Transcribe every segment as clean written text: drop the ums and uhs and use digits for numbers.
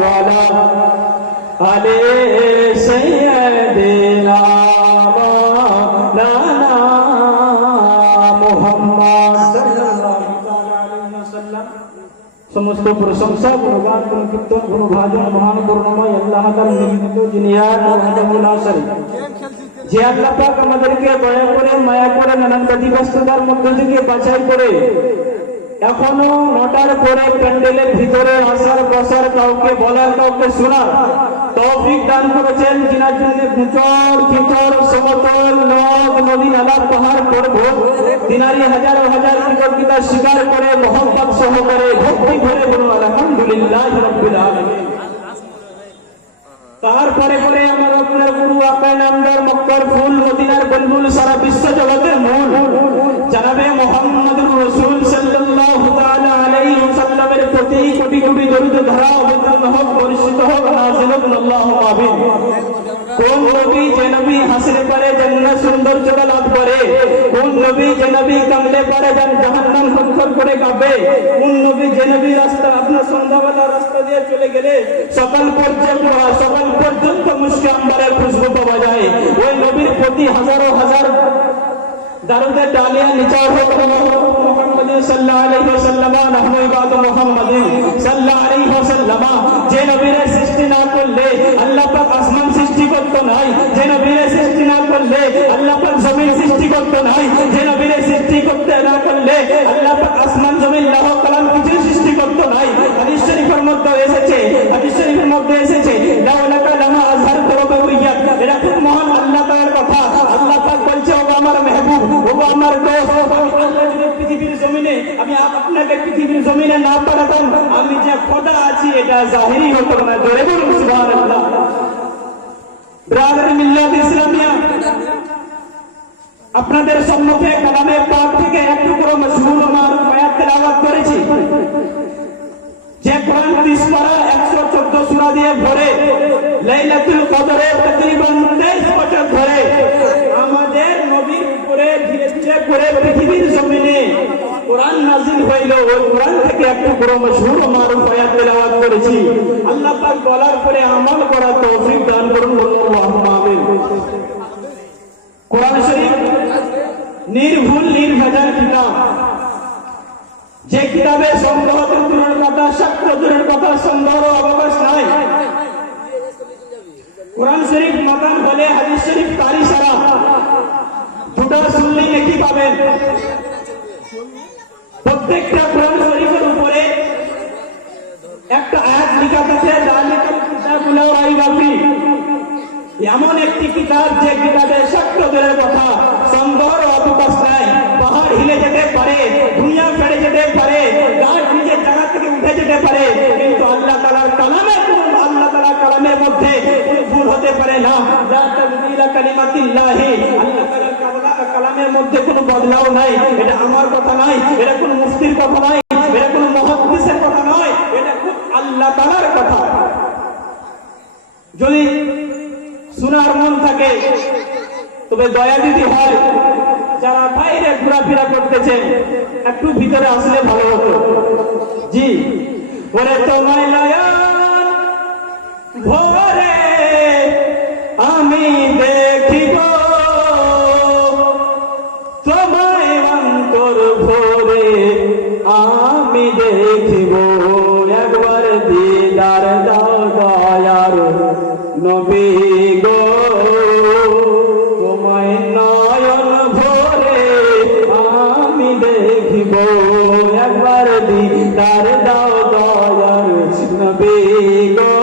वाला अले सैयदना मौलाना मुहम्मद सल्लल्लाहु अलैहि वसल्लम। समस्त प्रशंसा गुणगान गुणकीर्तन गुणभाजन महान करुणामय আল্লাহ তাআলার নিমিত্ত যিনি এক ওয়াহদাহু লা শারীক, যে আল্লাহ পাক আমাদেরকে দয়া করে মায়া করে নানান ব্যতিব্যস্ততার মধ্যে থেকে বাছাই করে এখনো ৯টার পরে প্যান্ডেলের ভিতরে আসার বসার, কাউকে বলার কাউকে শোনার তৌফিক দান করেছেন, যিনার জন্য গুচর খিচর সমতল নদ নদী নালা পাহাড় পর্বত তিনারি হাজার হাজার কৃতজ্ঞতা স্বীকার করে মহব্বত সহকারে ভক্তি ভরে বলুন আলহামদুলিল্লাহ রাব্বিল আলামিন। তারপরে পরে আমার আপনার গুরু আকা নামদার মক্কার ফুল মদিনার বুলবুল সারা বিশ্ব জগতের মূল জানাবে মুহাম্মদুর রাসূল সাল্লাল্লাহু তাআলা আলাইহি ওয়াসাল্লামের প্রতি কোটি কোটি দরুদ ধারা অবতীর্ণ হোক, বর্ষিত হোক, নাযিল হোক, আল্লাহুম্মা আমিন। কোন নবী যে নবী হাসলে পারে জান্নাত সৌন্দর্য লাভ করে, কোন নবী যে নবী কামলে পারে জাহান্নাম খটখট করে কাঁপে, কোন নবী যে নবী রাস্তা আপনার সন্ধ্যাবেলা রাস্তা দিয়ে চলে গেলে সকাল পর্যন্ত মুশকে আম্বারের খুশবু পাওয়া যায়, ওই নবীর প্রতি হাজারো হাজার দারুদে ডালিয়া নিচার হোক মুহাম্মদ সাল্লাল্লাহু আলাইহি ওয়াসাল্লাম। নাহনু ইবাদু মুহাম্মাদিন সাল্লাল্লাহু আলাইহি ওয়াসাল্লাম। যে নবীর সৃষ্টি না করলে আল্লাহ পাক আসমান সৃষ্টি করতো নাই, যে নবীর সৃষ্টি না করলে আল্লাহ পাক জমিন সৃষ্টি করতো নাই, যে নবীর সৃষ্টি করতে না করলে আল্লাহ পাক আসমান জমিন লৌহ কলম কিছু সৃষ্টি করতো নাই। হাদিস শরীফের মধ্যে এসেছে লাউলাকা লামা আযহার তরবাবিয়াত। এটা খুব মহান আল্লাহ তাআলার কথা। আল্লাহ পাক বলছে, ও আমার মেহবুব, ও আমার দোস্ত, আল্লাহ যদি পৃথিবীর জমিনে আমি আপনাকে পৃথিবীর জমিনে না পাঠাতাম, আমি যে খোদা আছি এটা জাহিরি হতো না। জোরে বলুন সুবহানাল্লাহ। ব্রাদার মিল্লাত ইসলামিয়া, আপনাদের সম্মুখে কালামে পাক থেকে এক টুকরো মশহুর মারুফ আয়াত তেলাওয়াত করেছি, যে কোরআন 30 পারা 114 সূরা দিয়ে ভরে লাইলাতুল কদরে তকরিবান 23 বছর ধরে আমাদের নবীর উপরে ধীরে ধীরে করে পৃথিবীর জমিনে কোরআন নাযিল হইল। ওই কোরআন থেকে একটু বড় মশহুর মারুফ আয়াত তেলাওয়াত করেছি। আল্লাহ পাক বলার পরে আমল করার তৌফিক দান করুন, আল্লাহুম্মা আমিন। কোরআন শরীফ নির্ভুল নির্ভেজাল কিতাব, যে কিতাবের সংগ্রহ দূরের কথা, সাক্ষ্য দূরের কথা, সন্দেহ অবকাশ নাই। কোরআন শরীফ মাতান হলে হাদিস শরীফ কারি সারা দুটো শুনলে কি পাবেন? প্রত্যেকটা কোরআন শরীফের উপরে একটা আয়াত লেখা আছে, যালিকাল কিতাবু লা রাইবা ফি। এমন একটি কিতাব যে কিতাবের সাক্ষ্য দূরের কথা, সন্দেহ অবকাশ নাই। পাহাড় হিলে যেতে পারে, দুনিয়া ফেড়ে যেতে পারে, গাছ নিজের জায়গা থেকে উঠে যেতে পারে, কিন্তু আল্লাহ তাআলার কালামের মধ্যে কোনো ভুল হতে পারে না। লা তাবদীলা কালিমাতিল্লাহি, আল্লাহ তাআলার কালামের মধ্যে কোনো বদলাও নাই। এটা আমার কথা নাই, এটা কোনো মুফতির কথা নাই, এটা কোনো মুহাদ্দিসের কথা নয়, এটা খুব আল্লাহ তাআলার কথা। যদি শোনার মন থাকে তবে দয়া যদি হয়, যারা বাইরে ঘোরাফেরা করতেছেন একটু ভিতরে আসলে ভালো হতো। জি, ওরে তোমায় নয়ন ভরে আমি দেখিব, তোমায় অন্তর ভরে আমি দেখিব, একবার দিদার দাও দয়ার নবী গো, তোমায় নয়ন ভরে আমি দেখিব, একবার দিদার দাও দয়ার নবী গো,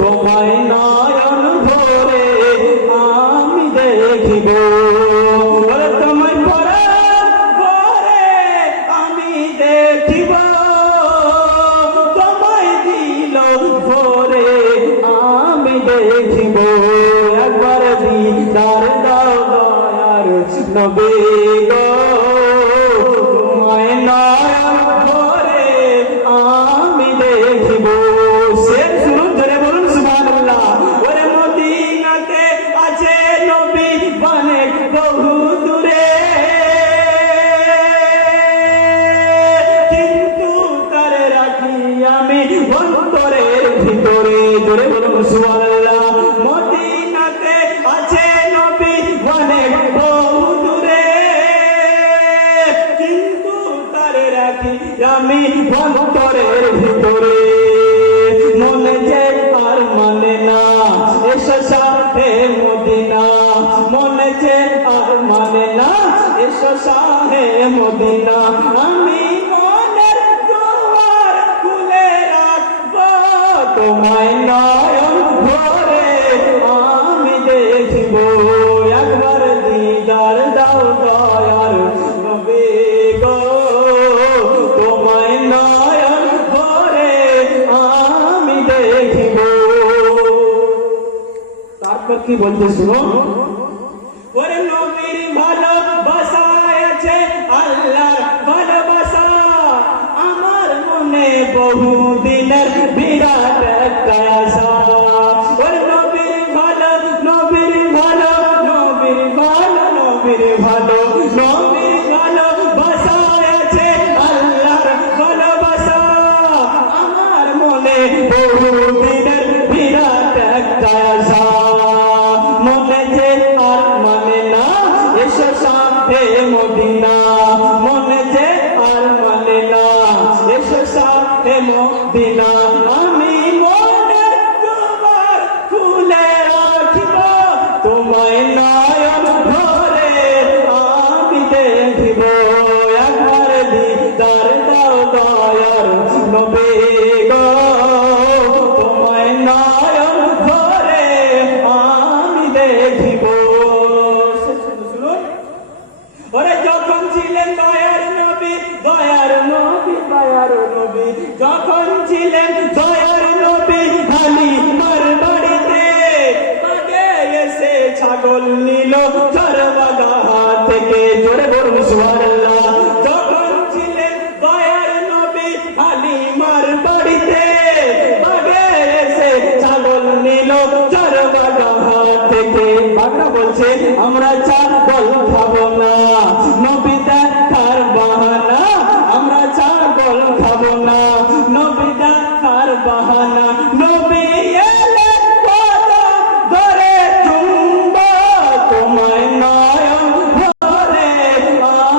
তোমায় নয়ন ভরে আমি দেখিব, তোমায় পরাণ ভরে আমি দেখিব, তোমায় দিল ভরে আমি ভিতরে, জোরে বলুন সুবহানাল্লাহ। মদিনাতে আছে নবী অনেক বহু দূরে, কিন্তু তারে রাখি আমি অন্তরের ভিতরে। মনে যে আর মানে না এসো শাহে মদিনা, মনে যে আর মানে না এসো শাহে মদিনা। আমি মনের দুয়ার খুলে রাখবো, তোমায় নয়ন ভরে আমি দেখব। একবার দিদার দাও দয়ার নবী গো, তোমায় নয়ন ভরে আমি দেখব। তারপর কি বলতে শুনো, ওরে নবীর ভালোবাসা আছে আল্লাহর ভালোবাসা, আমার মনে বহু দিনের বিরাট একটা আশা। ওরে নবীর ভালো, নবীর ভালো, নবীর ভালো, নবীর ভালো, নবীর ভালোবাসা আছে আল্লাহর ভালোবাসা, আমার মনে বহু দিনের বিরাট একটা আশা। মনে যে আর মানে না এসো শাহে মদিনা, মনে যে আর মানে না এসো শাহে মদিনা। আমি মনের দুয়ার খুলে রাখিব, তোমায় নয়ন ভরে আমি দেখিব। একবার দিদার দাও দয়ার নবী গো, তোমায় নয়ন ভরে আমি দেখিব। ওরে যখন ছিলেন দয়ার নবী, দয়ার নবী, দয়ার নবী, যখন ছিলেন দয়ার নবী হালিমার বাড়িতে, আগে এসে ছাগল নিল চরবাগা থেকে, জোরে বলুন সুবহানাল্লাহ। যখন ছিলেন দয়ার নবী হালিমার বাড়িতে, আগে এসে ছাগল নিল চরবাগা থেকে। বাগড়া বলছে আমরা ছাগল খাবো না, নবী দেখার বাহানা, আমরা ছাগল খাবো না, নবী দেখার বাহানা। নবী এলে কদম ধরে চুম্বো, তোমায় নয়ন ভরে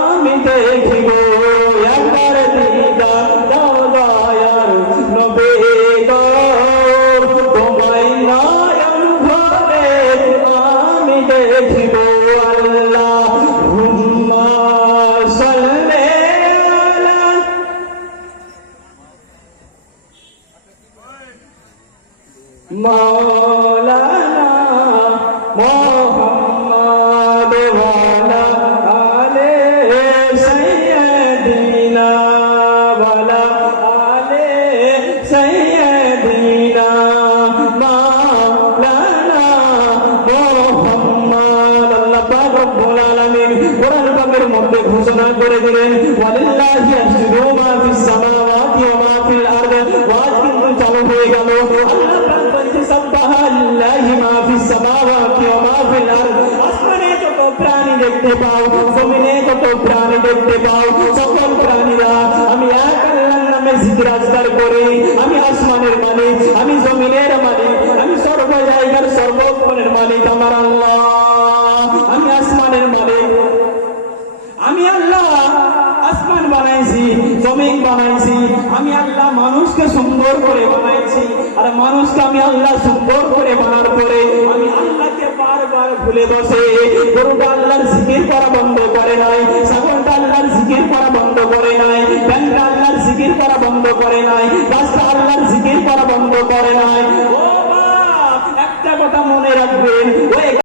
আমি দেখিব। একবার দিদার দাও দয়ার নবী গো, তোমায় নয়ন ভরে আমি দেখিব। আল্লাহুম্মা সাল্লি আলা মাওলানা মুহাম্মদ ওয়া আলা আলি সাইয়্যিদিনা ওয়া আলা আলি সাইয়্যিদিনা মাওলানা মুহাম্মদ। আল্লাহ পাক রব্বুল আলামিন কোরআন পাকের মধ্যে ঘোষণা করে দিলেন ওয়ালিল্লাহি ইয়াসজুদু মা ফিস সামাওয়াতি ওয়া মা ফিল আরদ। ওয়াজ কিন্তু চালু হয়ে গেল। আল্লাহ পাক বলছে সাবহানাল্লাহি মা ফিস সামাওয়াতি ওয়া মা ফিল আরদ। আসমানে যত প্রাণী দেখতে পাও, জমিনে যত প্রাণী দেখতে পাও, সকল প্রাণীরা আমি এক আল্লাহর নামে জিকির আজকার করি। আমি আসমানের মালিক, আমি জমিনের মালিক, আমি সর্ব জায়গার সর্বক্ষণের মালিক আমার আল্লাহ। আমি আসমানের মালিক, আমি আল্লাহ আসমান বানাইছি, জমিন বানাইছি, আমি আল্লাহ মানুষকে সুন্দর করে বানাইছি। আর মানুষকে আমি আল্লাহ সুন্দর করে বানার পরে আমি আল্লাহকে বারবার ভুলে বসে। গরুটা আল্লাহর জিকির করা বন্ধ করে নাই, ছাগলটা আল্লাহর জিকির করা বন্ধ করে নাই, ব্যাংকটা আল্লাহর জিকির করা বন্ধ করে নাই, গাছটা আল্লাহর জিকির করা বন্ধ করে নাই। ও বাপ, একটা কথা মনে রাখবেন, ওই